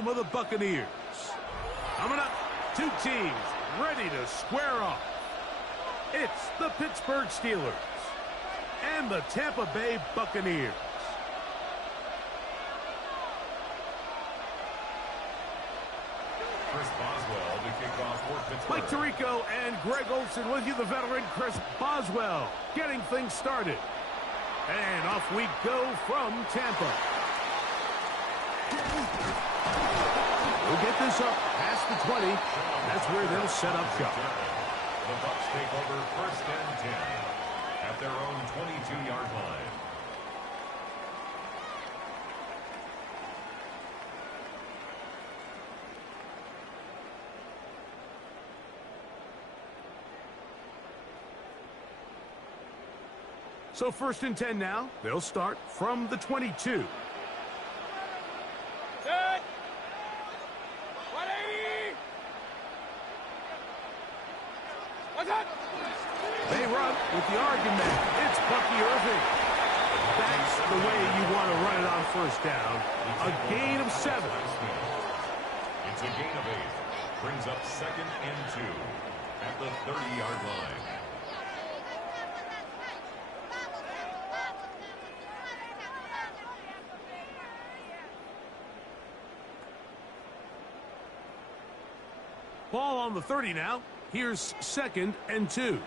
home of the Buccaneers. Coming up, two teams ready to square off. It's the Pittsburgh Steelers and the Tampa Bay Buccaneers. Chris Boswell to kick off for Pittsburgh. Mike Tirico and Greg Olsen with you, the veteran Chris Boswell, getting things started. And off we go from Tampa. We'll get this up past the 20. That's where they'll set up shop. The Bucs take over 1st and 10 at their own 22-yard line. So 1st and 10 now. They'll start from the 22. Set. 180. What's that? They run with the argument. It's Bucky Irving. That's the way you want to run it on 1st down. A gain of 7. It's a gain of 8. Brings up 2nd and 2 at the 30-yard line. Ball on the 30 now. Here's 2nd and 2. 180.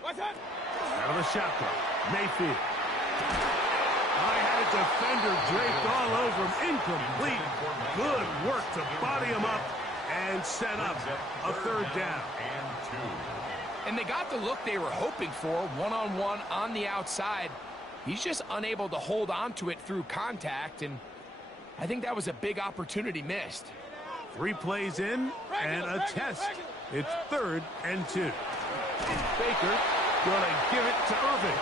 What's that? Out of the shotgun. Mayfield. I had a defender draped all over him. Incomplete. Good work to body him up and set up a 3rd down. And 2. And they got the look they were hoping for, one-on-one on the outside. He's just unable to hold on to it through contact, and I think that was a big opportunity missed. 3 plays in and a test. It's 3rd and 2. Baker gonna give it to Irving,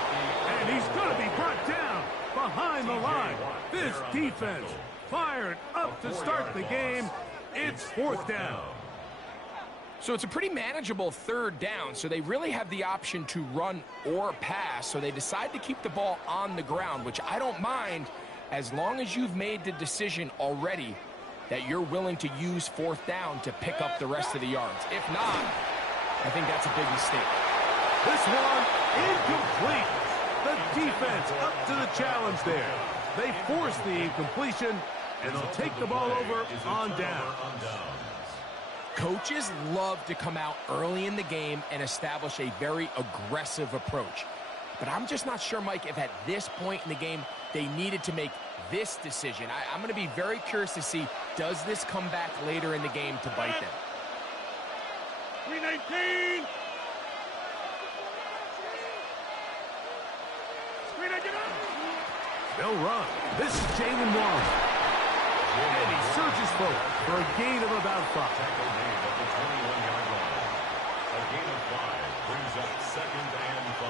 and he's gonna be brought down behind the line. This defense fired up to start the game. It's 4th down. So it's a pretty manageable 3rd down, so they really have the option to run or pass, so they decide to keep the ball on the ground, which I don't mind as long as you've made the decision already that you're willing to use 4th down to pick up the rest of the yards. If not, I think that's a big mistake. This one incomplete. The defense up to the challenge there. They force the incompletion, and they'll take the ball over on down. Coaches love to come out early in the game and establish a very aggressive approach. But I'm just not sure, Mike, if at this point in the game they needed to make this decision. I'm going to be very curious to see, does this come back later in the game to bite them? 319. They'll run. This is Jalen Warren. And he surges forward for a gain of about 5. Tackle made at the 21-yard line. A gain of 5 brings up 2nd and 5.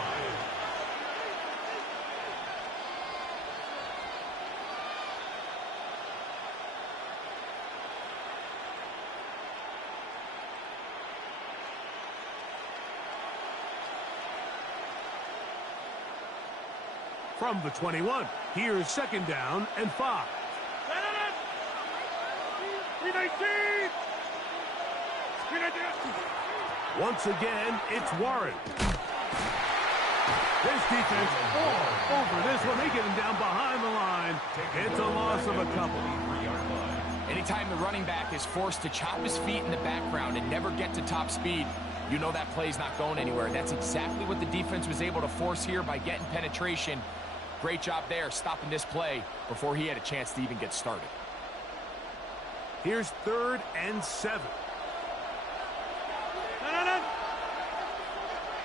From the 21, here's 2nd down and 5. 319. Once again, it's Warren. This defense all over this one. They get him down behind the line. It's a loss of a couple. Anytime the running back is forced to chop his feet in the background and never get to top speed, you know that play's not going anywhere. That's exactly what the defense was able to force here by getting penetration. Great job there, stopping this play before he had a chance to even get started. Here's 3rd and 7.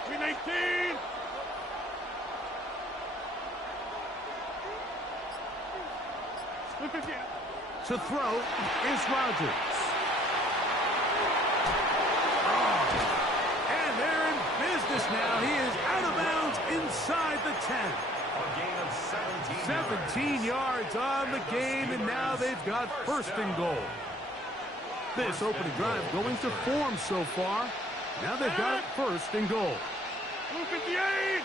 319. To throw is Rodgers. And they're in business now. He is out of bounds inside the 10. A gain of 17 yards on the game, and now they've got 1st and goal. This opening drive going to form so far. Now they've got it first and goal. Blue 58.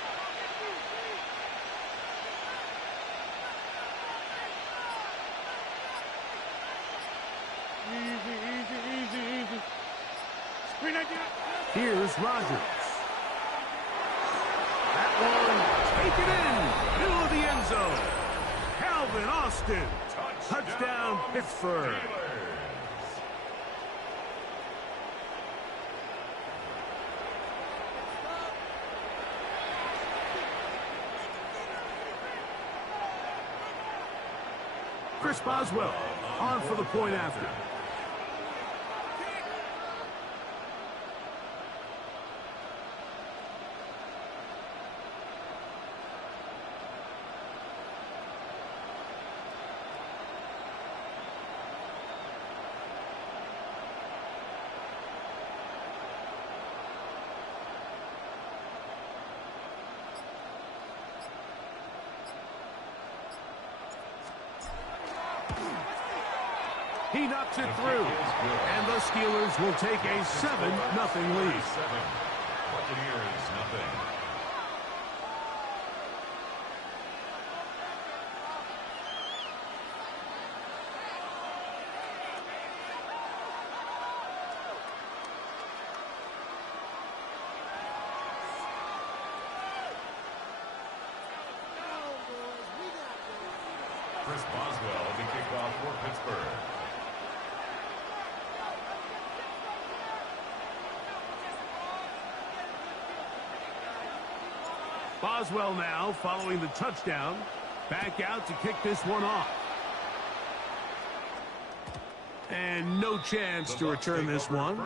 Easy. Screen idea. Here's Rogers. That one, take it in, middle of the end zone. Calvin Austin, touchdown Pittsburgh. Chris Boswell on for the point after. He knocks it through, and the Steelers will take a 7-0 lead. Buccaneers, nothing. Chris Boswell, the kickoff for Pittsburgh. Boswell now following the touchdown. Back out to kick this one off. And no chance to return this one.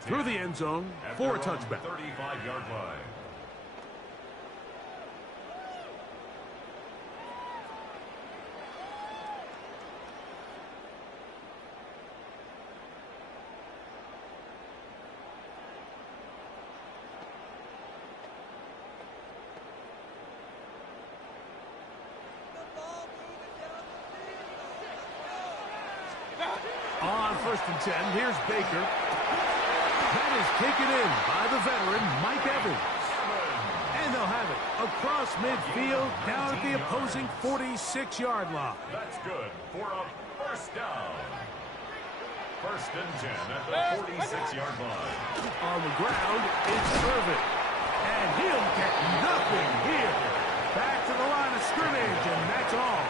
Through the end zone for a touchback. 35-yard line. On 1st and 10, here's Baker. That is taken in by the veteran, Mike Evans. And they'll have it across midfield down at the opposing 46-yard line. That's good for a first down. 1st and 10 at the 46-yard line. On the ground, it's Irvin. And he'll get nothing here. Back to the line of scrimmage, and that's all.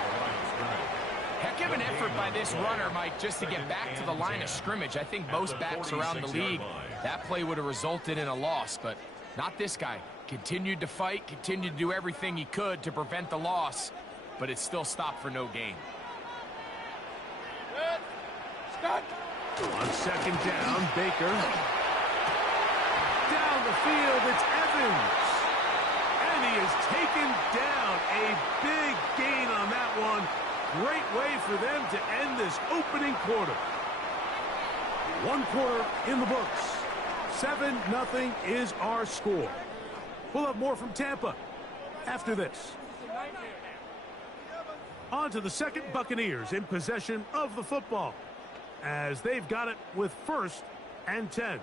Heck of an effort by this runner, Mike, just to get back to the line of scrimmage. I think most backs around the league, that play would have resulted in a loss, but not this guy. Continued to fight, continued to do everything he could to prevent the loss, but it still stopped for no gain. On 2nd down, Baker. Down the field, it's Evans. And he is taken down. A big gain on that one. Great way for them to end this opening quarter. One quarter in the books. 7-0 is our score. We'll have more from Tampa after this. On to the second, Buccaneers in possession of the football, as they've got it with 1st and 10.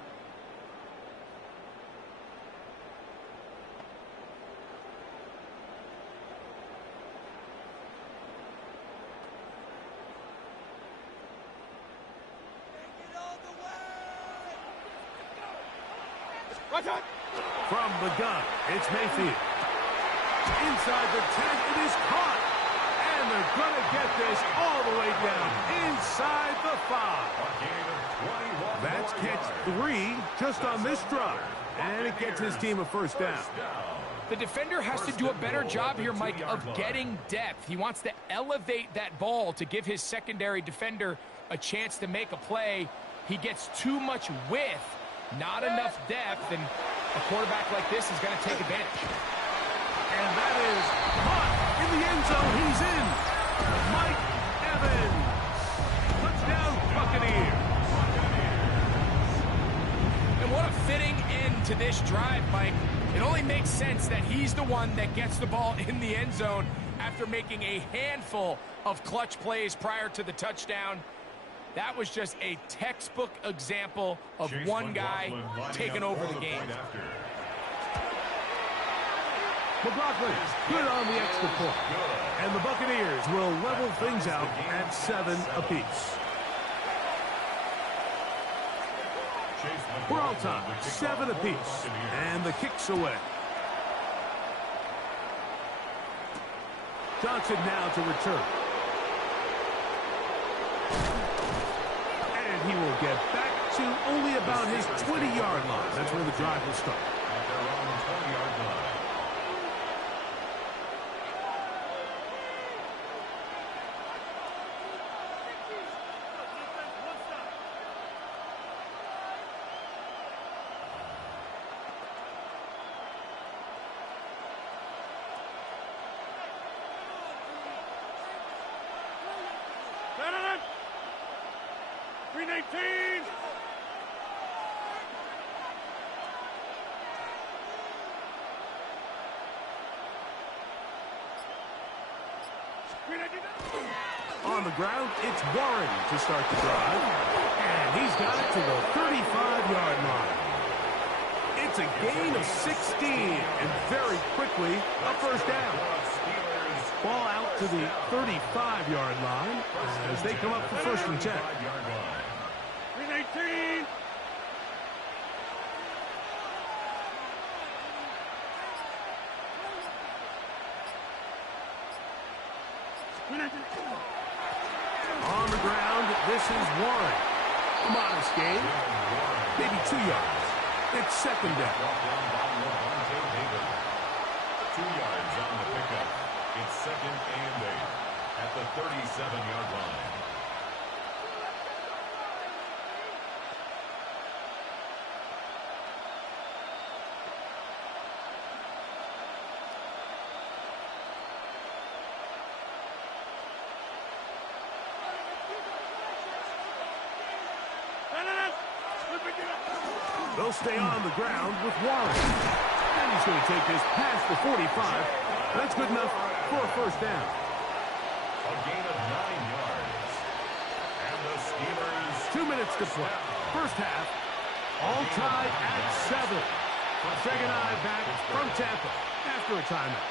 From the gun, it's Mayfield. Inside the 10, it is caught. And they're going to get this all the way down inside the 5. That's catch 3 just on this drive. And it gets his team a first down. The defender has to do a better job here, Mike, of getting depth. He wants to elevate that ball to give his secondary defender a chance to make a play. He gets too much width, not enough depth, and a quarterback like this is going to take advantage. And that is caught in the end zone. He's in. Mike Evans. Touchdown, Buccaneers. And what a fitting end to this drive, Mike. It only makes sense that he's the one that gets the ball in the end zone after making a handful of clutch plays prior to the touchdown. That was just a textbook example of one guy taking over the game. McLaughlin, good on the extra point. And the Buccaneers will level things out at 7 apiece. We're all time, 7 apiece. And the kick's away. Johnson now to return. And he will get back to only about his 20-yard line. That's where the drive will start. At their own 20-yard line. Green 18. On the ground, it's Warren to start the drive. And he's got it to the 35-yard line. It's a gain of 16, and very quickly, a first down. Ball out to the 35-yard line as they come up for first and 10. Green 18. On the ground, this is Warren. A modest gain, maybe 2 yards. It's second down. 2 yards on the pickup. It's second and 8 at the 37-yard line. They'll stay on the ground with Warren. And he's going to take this past the 45. That's good enough for a first down. A gain of 9 yards. And the Steelers... 2 minutes to play. First half, all tied at 7. Greg and I back from Tampa after a timeout.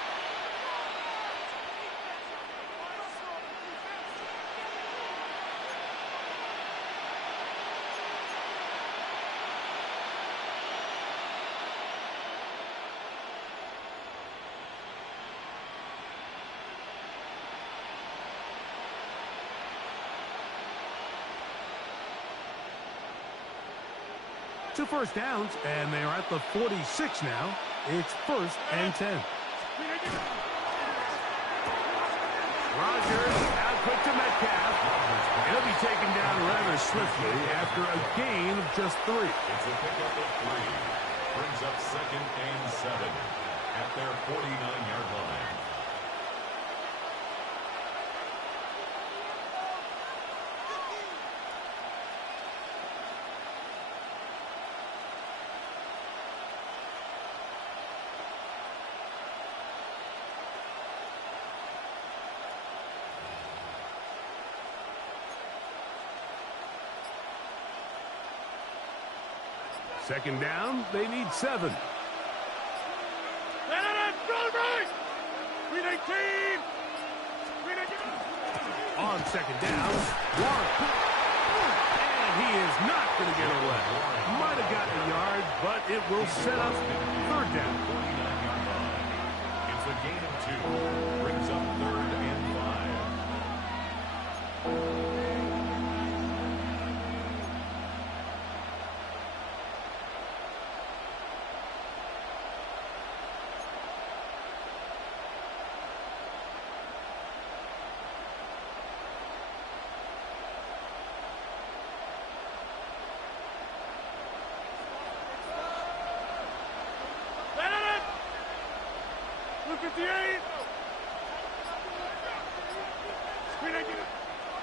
Two first downs, and they are at the 46 now. It's first and 10. Rodgers out quick to Metcalf. He'll be taken down rather swiftly after a gain of just 3. It's a pickup of 3. Brings up second and 7 at their 49-yard line. Second down, they need 7. On second down, Warren. And he is not going to get away. Might have gotten a yard, but it will set up third down. 49-yard line. It's a gain of 2. Brings up third and 5.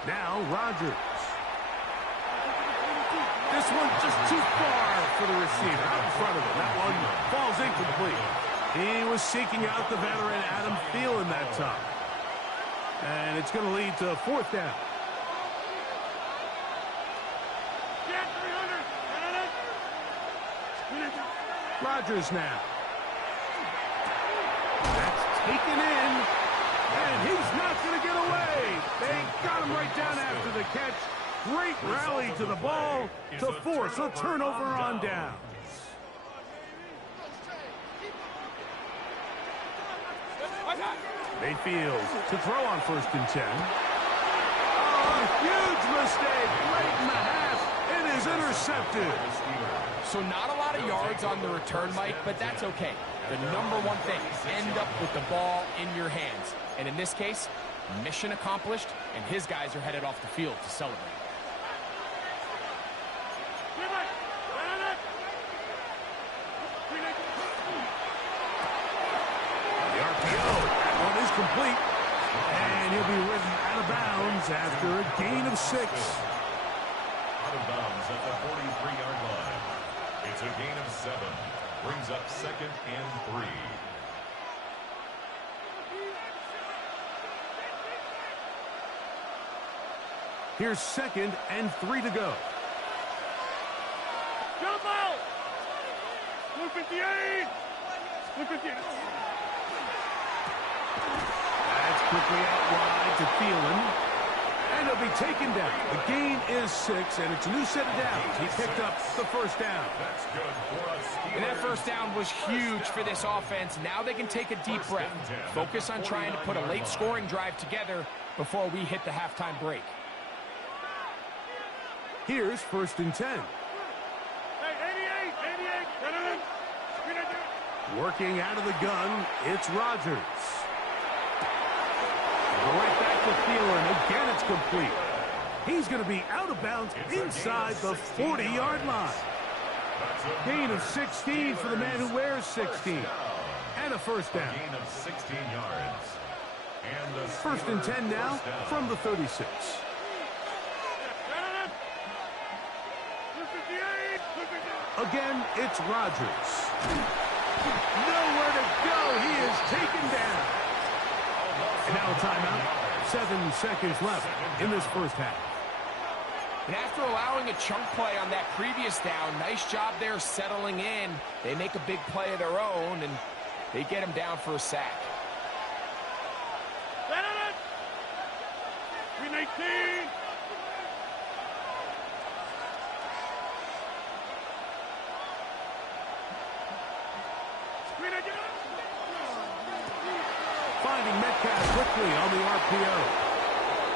Now Rodgers. This one just too far for the receiver out in front of him. That one falls incomplete. He was seeking out the veteran Adam Thielen that time. And it's going to lead to a fourth down. Rodgers now. That's taken in, and he's not going to get away. They got him right down after the catch. Great rally to the ball to force a turnover on down. Mayfield to throw on 1st and 10. Oh, huge mistake late in the half. It is intercepted. So not a lot of yards on the return, Mike, but that's okay. The number one thing, end up with the ball in your hands. And in this case, mission accomplished, and his guys are headed off the field to celebrate. The RPO, that one is complete. And he'll be ridden out of bounds after a gain of 6. Out of bounds at the 43-yard line. It's a gain of 7. Brings up 2nd and 3. Here's 2nd and 3 to go. Jump out! 158! 158! That's quickly out wide to Thielen. And he'll be taken down. The gain is 6, and it's a new set of downs. He picked up the 1st down. That's good for us. And that 1st down was huge for this offense. Now they can take a deep breath. Focus on trying to put a late scoring drive together before we hit the halftime break. Here's 1st and 10. Hey, 88! Working out of the gun, it's Rodgers. Go right back to Thielen. Again, it's complete. He's going to be out of bounds inside the 40-yard line. Gain of 16 for the man who wears 16. And a 1st down. Gain of 16 yards. And the 1st and 10 now from the 36. Again, it's Rodgers. Nowhere to go. He is taken down. And now a timeout. 7 seconds left in this 1st half. And after allowing a chunk play on that previous down, nice job there settling in. They make a big play of their own, and they get him down for a sack. 319! Finding Metcalf quickly on the RPO.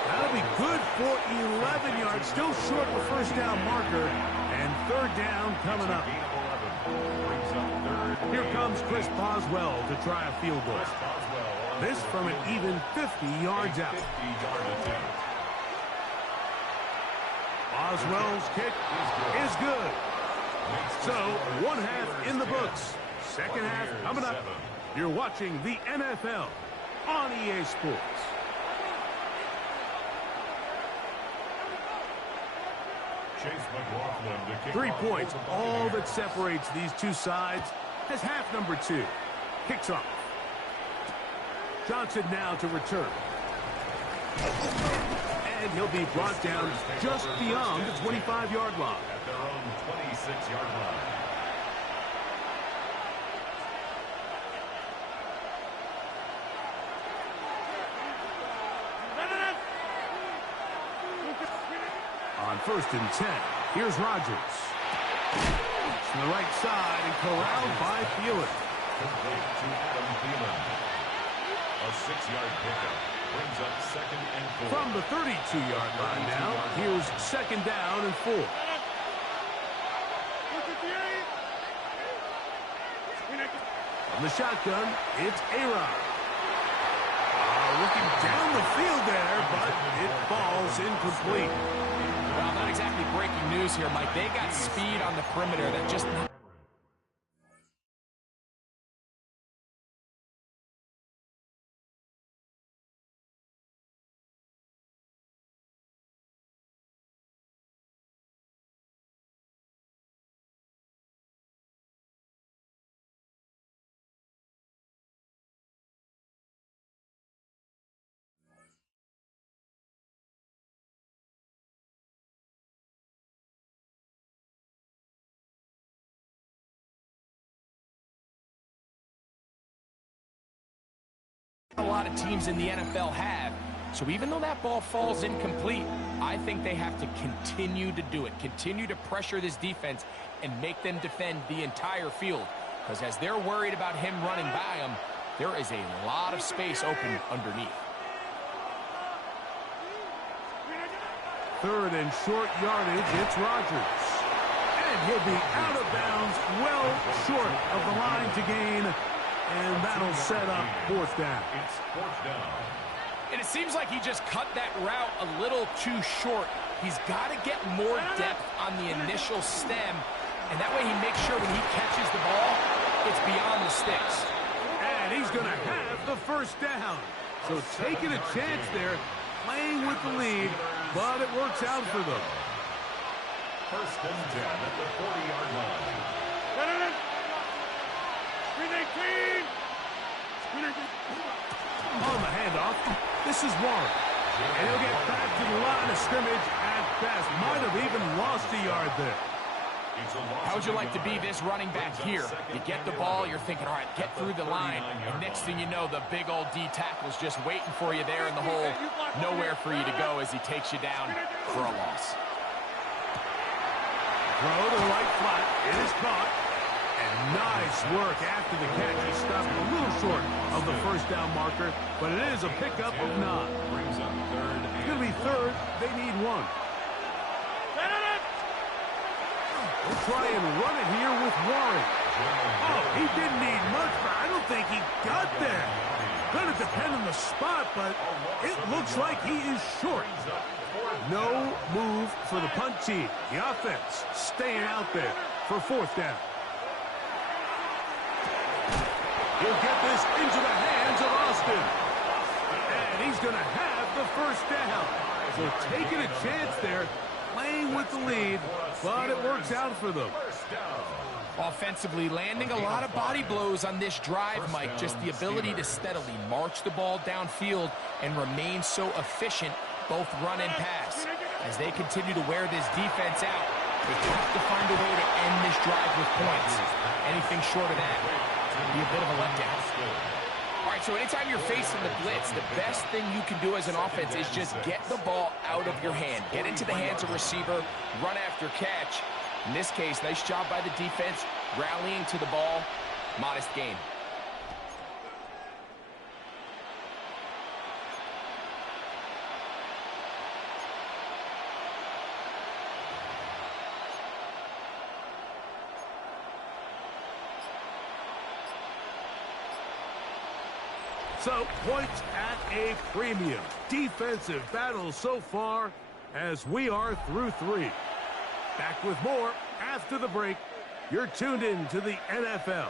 That'll be good for 11 yards. Still short of the 1st down marker. And 3rd down coming up. Here comes Chris Boswell to try a field goal. This from an even 50 yards out. Boswell's kick is good. So, 1 half in the books. 2nd half coming up. You're watching the NFL on EA Sports. Chase McLaughlin to kick 3 off points, for the all that Buccaneers. separates these two sides, as half number 2 kicks off. Johnson now to return. And he'll be brought down just beyond the 25-yard line. At their own 26-yard line. On 1st and 10, here's Rodgers. To the right side and corralled by Thielen. Complete to Adam Thielen. A 6-yard pickup brings up 2nd and 4. From the 32-yard line now, here's 2nd down and 4. From the shotgun, it's A-Rod. Looking down the field there, but it falls incomplete. Well, not exactly breaking news here, Mike. They got speed on the perimeter that just a lot of teams in the NFL have. So even though that ball falls incomplete, I think they have to continue to do it, continue to pressure this defense and make them defend the entire field. Because as they're worried about him running by them, there is a lot of space open underneath. Third and short yardage, it's Rodgers. And he'll be out of bounds, well short of the line to gain. And that'll set up fourth down. It's fourth down. And it seems like he just cut that route a little too short. He's got to get more depth on the initial stem. And that way he makes sure when he catches the ball, it's beyond the sticks. And he's going to have the first down. So taking a chance there, playing with the lead, but it works out for them. First and 10 at the 40-yard line. On the handoff, this is Warren. And he'll get back to the line of scrimmage at best. Might have even lost a yard there. How would you like to be this running back here? You get the ball, you're thinking, all right, get through the line. And next thing you know, the big old D tackle's just waiting for you there in the hole. Nowhere for you to go as he takes you down for a loss. Throw to the right flat. It is caught. And nice work after the catch. He stopped a little short of the first down marker, but it is a pickup of 9. Brings up third. It's going to be third. They need 1. We'll try and run it here with Warren. Oh, he didn't need much, but I don't think he got there. Going to depend on the spot, but it looks like he is short. No move for the punt team. The offense staying out there for fourth down. He'll get this into the hands of Austin. And he's going to have the first down. So taking a chance there, playing with the lead, but it works out for them. Offensively, landing a lot of body blows on this drive, Mike. Just the ability to steadily march the ball downfield and remain so efficient, both run and pass. As they continue to wear this defense out, they have to find a way to end this drive with points. Anything short of that would be a bit of a letdown. All right, so anytime you're facing the blitz, the best thing you can do as an offense is just get the ball out of your hand. Get into the hands of receiver, run after catch. In this case, nice job by the defense, rallying to the ball. Modest gain. So, points at a premium. Defensive battle so far as we are through 3. Back with more after the break. You're tuned in to the NFL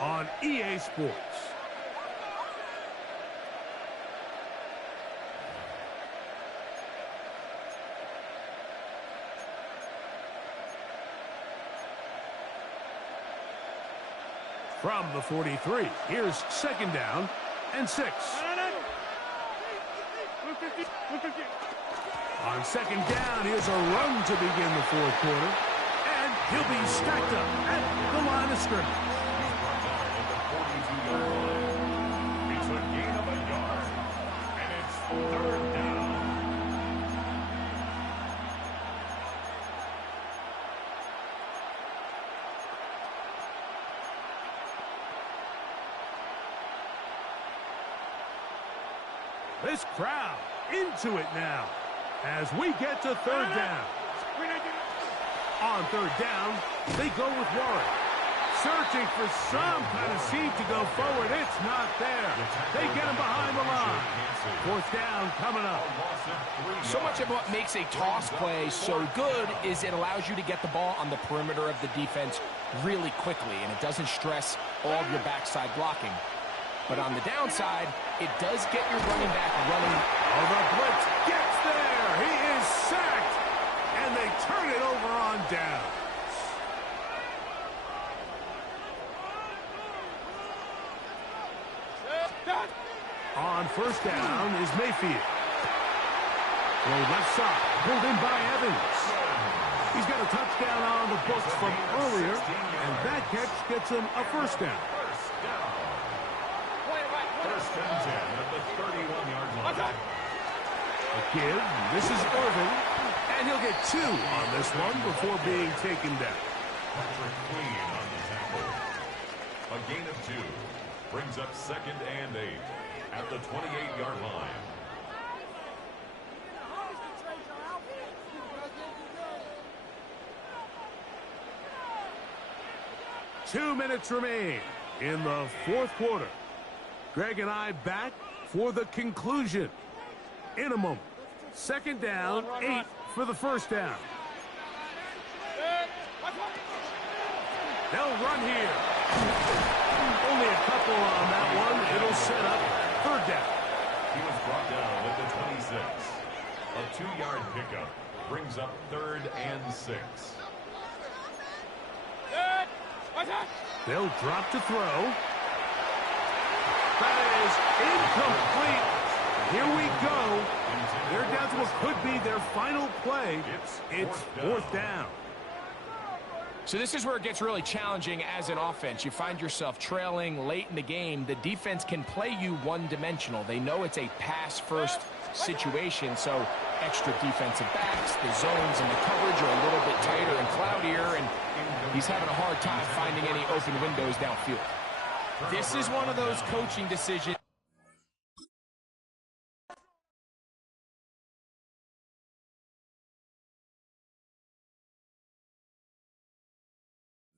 on EA Sports. From the 43, here's second down and 6. On second down, here's a run to begin the fourth quarter. And he'll be stacked up at the line of scrimmage. It's a gain of a yard. And it's third down. This crowd into it now as we get to third down. On third down, they go with Warren. Searching for some kind of seed to go forward. It's not there. They get him behind the line. Fourth down coming up. So much of what makes a toss play so good is it allows you to get the ball on the perimeter of the defense really quickly, and it doesn't stress all of your backside blocking. But on the downside, it does get your running back running. Oh, the blitz gets there. He is sacked. And they turn it over on down. On first down is Mayfield. Throw left side. Pulled in by Evans. He's got a touchdown on the books from earlier. And that catch gets him a first down. First and 10 A give. This is Irving. And he'll get 2 on this one before being taken down. Patrick Queen on the tackle. A gain of 2 brings up 2nd and 8 at the 28-yard line. Two minutes remain in the fourth quarter. Greg and I back for the conclusion. In a moment. 2nd down, 8 for the first down. They'll run here. Only a couple on that one. It'll set up 3rd down. He was brought down at the 26. A 2-yard pickup brings up 3rd and 6. They'll drop to throw. That is incomplete. Here we go. They're down to what could be their final play. It's 4th down. So this is where it gets really challenging as an offense. You find yourself trailing late in the game. The defense can play you one-dimensional. They know it's a pass-first situation, so extra defensive backs, the zones and the coverage are a little bit tighter and cloudier, and he's having a hard time finding any open windows downfield. This is one of those coaching decisions.